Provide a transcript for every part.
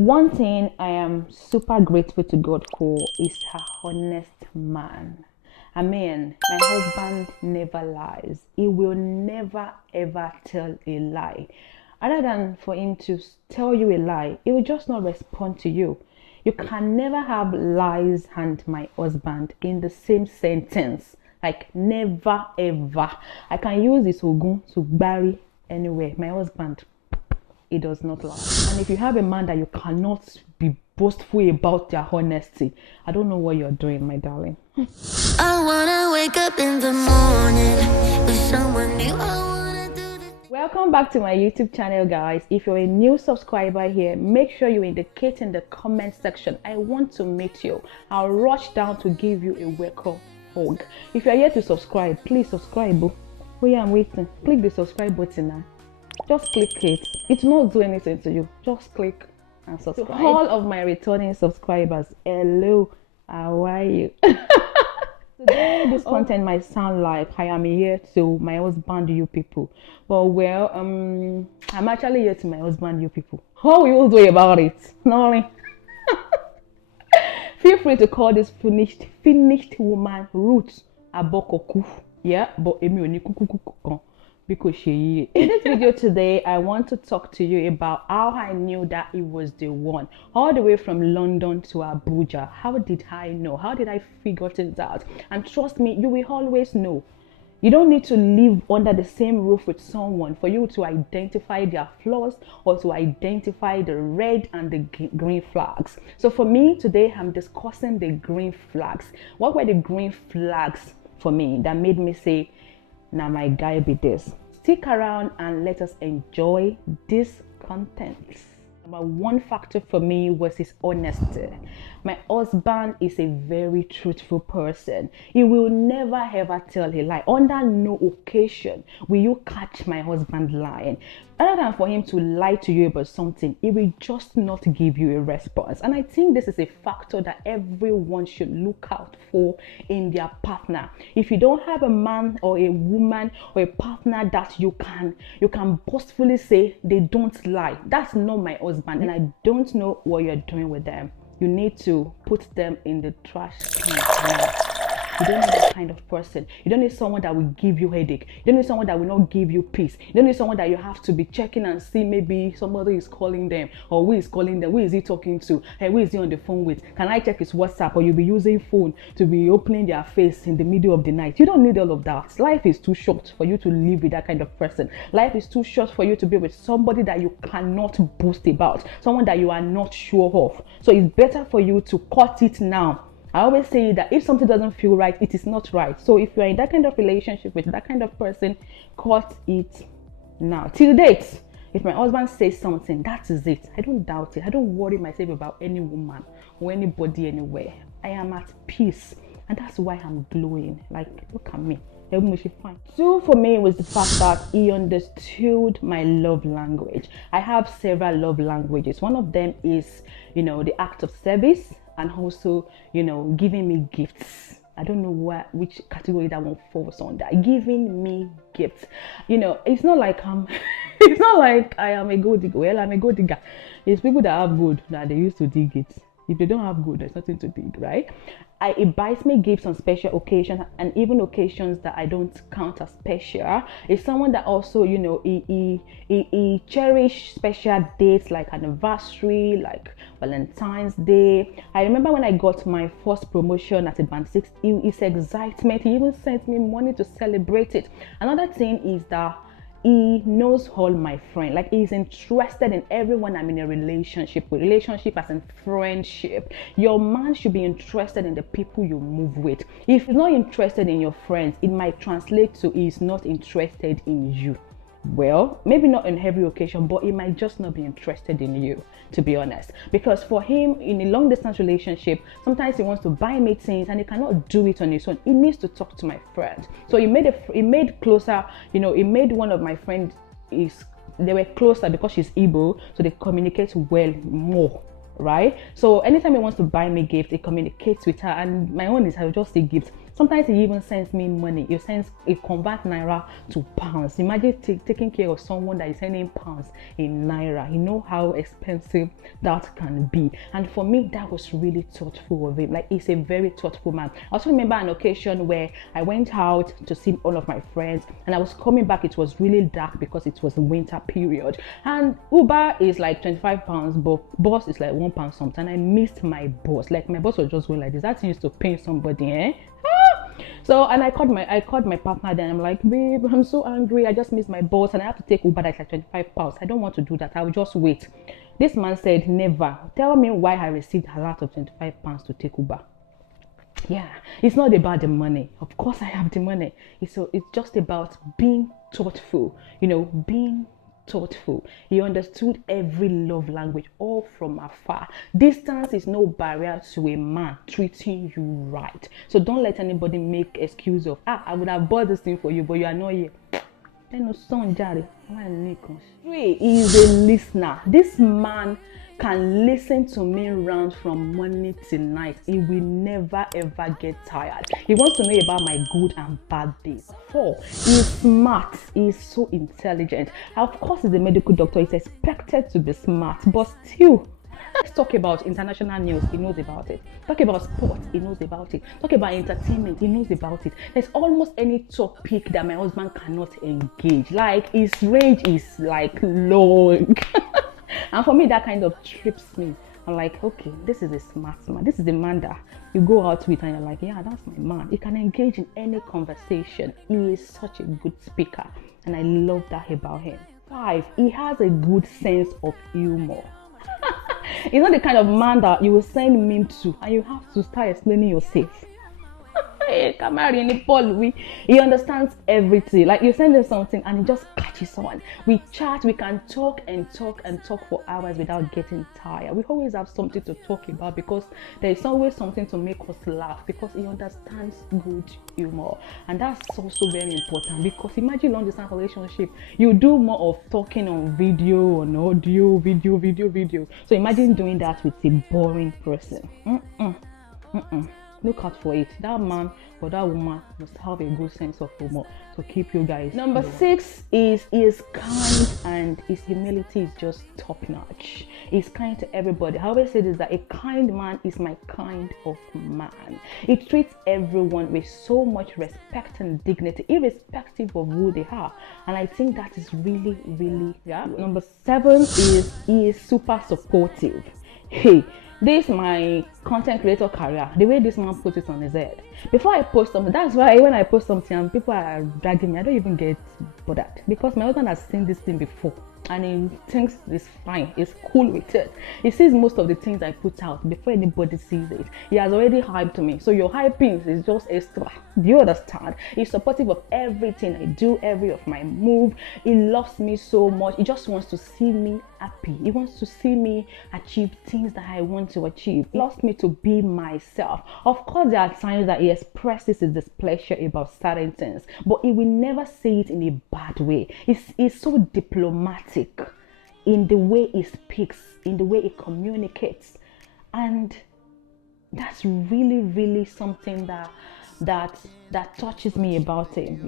One thing I am super grateful to God for is a honest man. I mean, my husband never lies. He will never ever tell a lie. Other than for him to tell you a lie, he will just not respond to you. You can never have lies and my husband in the same sentence. Like never ever. I can use this ogun to bury anywhere. My husband, he does not lie. And if you have a man that you cannot be boastful about their honesty, I don't know what you're doing, my darling. I wanna wake up in the morning with someone new. Welcome back to my YouTube channel, guys. If you're a new subscriber here, make sure you indicate in the comment section, I want to meet you. I'll rush down to give you a welcome hug. If you're here to subscribe, please subscribe. Oh yeah, I'm waiting. Click the subscribe button now. Just click it. It will not do anything to you. Just click and subscribe. To all of my returning subscribers, hello, how are you? Today this content might sound like I am here to my husband, you people, but well, I'm actually here to my husband, you people. How will you do about it? Nothing. Feel free to call this finished woman Ruth Abokoku. Yeah, but emi oni kuku because she. In this video today, I want to talk to you about how I knew that it was the one. All the way from London to Abuja. How did I know? How did I figure things out? And trust me, you will always know. You don't need to live under the same roof with someone for you to identify their flaws or to identify the red and the green flags. So for me today, I'm discussing the green flags. What were the green flags for me that made me say, now my guy be this? Stick around and let us enjoy this content. Number one factor for me was his honesty. My husband is a very truthful person. He will never ever tell a lie. Under no occasion will you catch my husband lying. Other than for him to lie to you about something, he will just not give you a response. And I think this is a factor that everyone should look out for in their partner. If you don't have a man or a woman or a partner that you can boastfully say they don't lie, that's not my husband, and I don't know what you're doing with them. You need to put them in the trash can. You don't need that kind of person. You don't need someone that will give you headache. You don't need someone that will not give you peace. You don't need someone that you have to be checking and see maybe somebody is calling them, or who is calling them, who is he talking to, hey, who is he on the phone with, can I check his WhatsApp, or you'll be using phone to be opening their face in the middle of the night. You don't need all of that. Life is too short for you to live with that kind of person. Life is too short for you to be with somebody that you cannot boast about, someone that you are not sure of. So it's better for you to cut it now. I always say that if something doesn't feel right, it is not right. So if you're in that kind of relationship with that kind of person, cut it now. Till date, if my husband says something, that is it. I don't doubt it. I don't worry myself about any woman or anybody anywhere. I am at peace. And that's why I'm glowing. Like, look at me. Two for me was the fact that he understood my love language. I have several love languages. One of them is, the act of service, and also, giving me gifts. I don't know which category that one falls under. Giving me gifts. It's not like it's not like I am a gold digger. Well, I'm a gold digger. It's people that have gold that they used to dig it. If they don't have gold, there's nothing to dig, right? It buys me gifts on special occasions, and even occasions that I don't count as special. It's someone that also, he cherish special dates like anniversary, like Valentine's Day. I remember when I got my first promotion at a band 6, his excitement, he even sent me money to celebrate it. Another thing is that he knows all my friends. Like, he's interested in everyone I'm in a relationship with. Relationship as in friendship. Your man should be interested in the people you move with. If he's not interested in your friends, it might translate to he's not interested in you. Well, maybe not on every occasion, but he might just not be interested in you, to be honest. Because for him, in a long distance relationship, sometimes he wants to buy me things and he cannot do it on his own. He needs to talk to my friend. So he made closer, he made one of my friends, they were closer because she's Igbo, so they communicate well more. Right? So anytime he wants to buy me gifts, he communicates with her, and my own is I'll just say gifts. Sometimes he even sends me money. He convert naira to pounds. Imagine taking care of someone that is sending pounds in naira. You know how expensive that can be. And for me, that was really thoughtful of him. Like, he's a very thoughtful man. I also remember an occasion where I went out to see all of my friends, and I was coming back. It was really dark because it was the winter period, and Uber is like 25 pounds, but bus is like £1 something. I missed my bus. Like, my bus was just going like this. That's used to paying somebody, eh? So, and I called my partner. Then I'm like, babe, I'm so angry. I just missed my bus, and I have to take Uber. That's like 25 pounds. I don't want to do that. I will just wait. This man said, never. Tell me why I received a lot of 25 pounds to take Uber. Yeah, it's not about the money. Of course I have the money. It's just about being thoughtful, being thoughtful. He understood every love language, all from afar. Distance is no barrier to a man treating you right. So don't let anybody make excuse of, I would have bought this thing for you, but you are not here. He is a listener. This man can listen to me round from morning till night. He will never ever get tired. He wants to know about my good and bad days. 4, he's smart. He's so intelligent. Of course, he's a medical doctor. He's expected to be smart, but still. Let's talk about international news. He knows about it. Talk about sports. He knows about it. Talk about entertainment. He knows about it. There's almost any topic that my husband cannot engage. Like, his range is like long. And for me, that kind of trips me. I'm like, okay, this is a smart man. This is a man that you go out with and you're like, yeah, that's my man. He can engage in any conversation. He is such a good speaker, and I love that about him. 5, he has a good sense of humor. He's not the kind of man that you will send meme to and you have to start explaining yourself. He understands everything. Like, you send him something and he just catches on. We chat, we can talk and talk and talk for hours without getting tired. We always have something to talk about because there is always something to make us laugh, because he understands good humor. And that's also very important, because imagine long distance relationship, you do more of talking on video, on audio, video. So imagine doing that with a boring person. Look out for it. That man or that woman must have a good sense of humor to keep you guys. Number 6 is he is kind, and his humility is just top notch. He's kind to everybody. I always say this, that a kind man is my kind of man. He treats everyone with so much respect and dignity, irrespective of who they are. And I think that is really, really good. Number 7 is he is super supportive. Hey, this my content creator career, the way this man puts it on his head. Before I post something, that's why when I post something and people are dragging me, I don't even get bothered, because my husband has seen this thing before and he thinks it's fine, he's cool with it. He sees most of the things I put out before anybody sees it. He has already hyped me, so your hyping is just extra. Do you understand? He's supportive of everything I do, every of my move. He loves me so much. He just wants to see me happy. He wants to see me achieve things that I want to achieve. He loves me to be myself. Of course, there are times that he expresses his displeasure about certain things, but he will never say it in a bad way. He's so diplomatic in the way he speaks, in the way he communicates, and that's really, really something that touches me about him.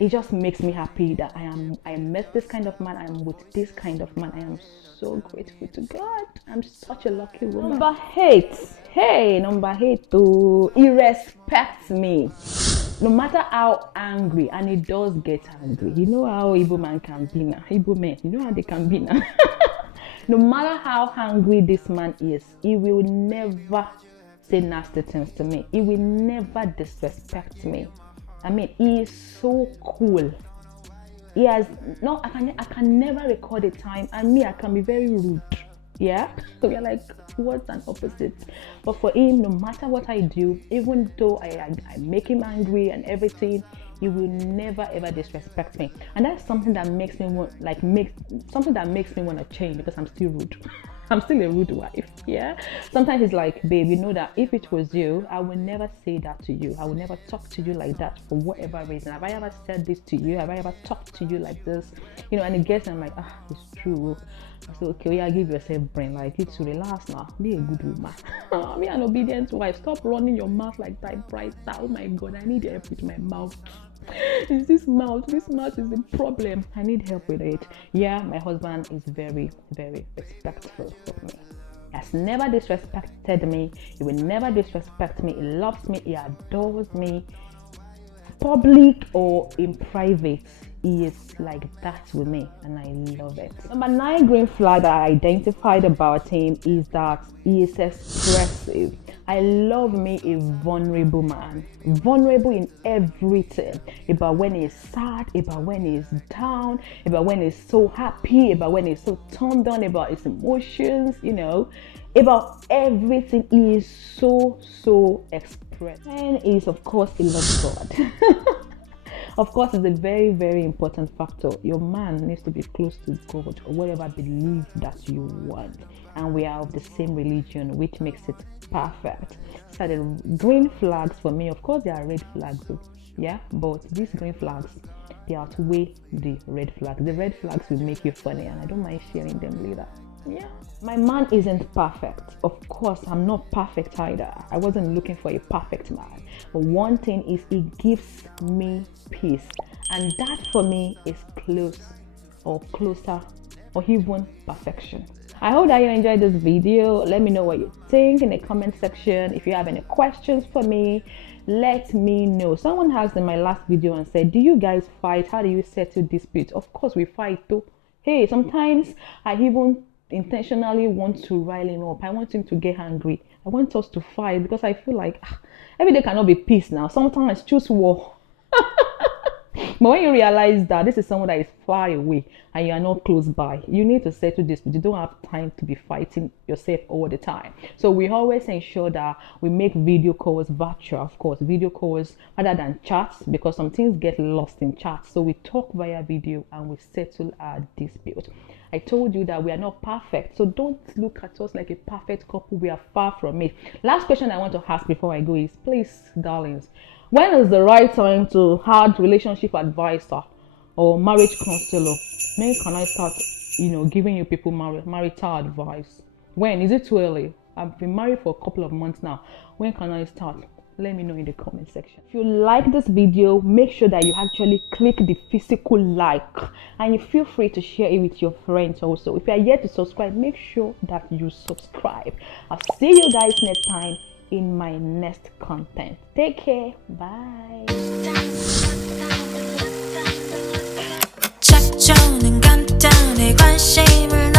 It just makes me happy that I met this kind of man. I'm with this kind of man. I am so grateful to God. I'm such a lucky woman. Number 8. Hey, number 8. He respects me. No matter how angry, and he does get angry. You know how Igbo man can be now. Igbo men, you know how they can be now. No matter how angry this man is, he will never say nasty things to me. He will never disrespect me. I mean, he is so cool. He has no. I can never record a time, and me, I can be very rude. Yeah, so we're like words and opposites. But for him, no matter what I do, even though I make him angry and everything, he will never ever disrespect me. And that's something that makes me want, makes me want to change, because I'm still rude. I'm still a rude wife. Yeah. Sometimes he's like, babe, you know that if it was you, I would never say that to you. I would never talk to you like that for whatever reason. Have I ever said this to you? Have I ever talked to you like this? You know, and it gets, I'm like, it's true. I said, okay, yeah, give yourself brain. Like, you to relax now. Be a good woman. Be an obedient wife. Stop running your mouth like typewriter. Oh my God, I need help with my mouth. Is this mouth is the problem. I need help with it. Yeah, my husband is very, very respectful of me. He has never disrespected me. He will never disrespect me. He loves me. He adores me. Public or in private, he is like that with me, and I love it. Number 9 green flag that I identified about him is that he is expressive. I love me a vulnerable man, vulnerable in everything, about when he's sad, about when he's down, about when he's so happy, about when he's so turned on, about his emotions, you know, about everything. He is so expressive, and is, of course, he loves God. Of course, it's a very, very important factor. Your man needs to be close to God or whatever belief that you want. And we are of the same religion, which makes it perfect. So the green flags for me, of course, there are red flags too. Yeah, but these green flags, they outweigh the red flags. The red flags will make you funny, and I don't mind sharing them later. Yeah, my man isn't perfect. Of course, I'm not perfect either. I wasn't looking for a perfect man. But one thing is, he gives me peace, and that for me is close or closer or even perfection. I hope that you enjoyed this video. Let me know what you think in the comment section. If you have any questions for me, let me know. Someone asked in my last video and said, do you guys fight? How do you settle disputes? Of course we fight too. Hey, sometimes I even intentionally want to rile him up. I want him to get angry. I want us to fight because I feel like every day cannot be peace now. Sometimes choose war. But when you realize that this is someone that is far away and you are not close by, you need to settle this, but you don't have time to be fighting yourself all the time. So we always ensure that we make video calls virtual, of course, video calls rather than chats, because some things get lost in chats. So we talk via video and we settle our dispute. I told you that we are not perfect, so don't look at us like a perfect couple. We are far from it. Last question I want to ask before I go is, please, darlings, when is the right time to have relationship advisor or marriage counselor? When can I start, giving you people marital advice? When? Is it too early? I've been married for a couple of months now. When can I start? Let me know in the comment section. If you like this video, make sure that you actually click the physical like, and you feel free to share it with your friends also. If you are yet to subscribe, make sure that you subscribe. I'll see you guys next time in my next content. Take care. Bye. 작전은 간단해 관심을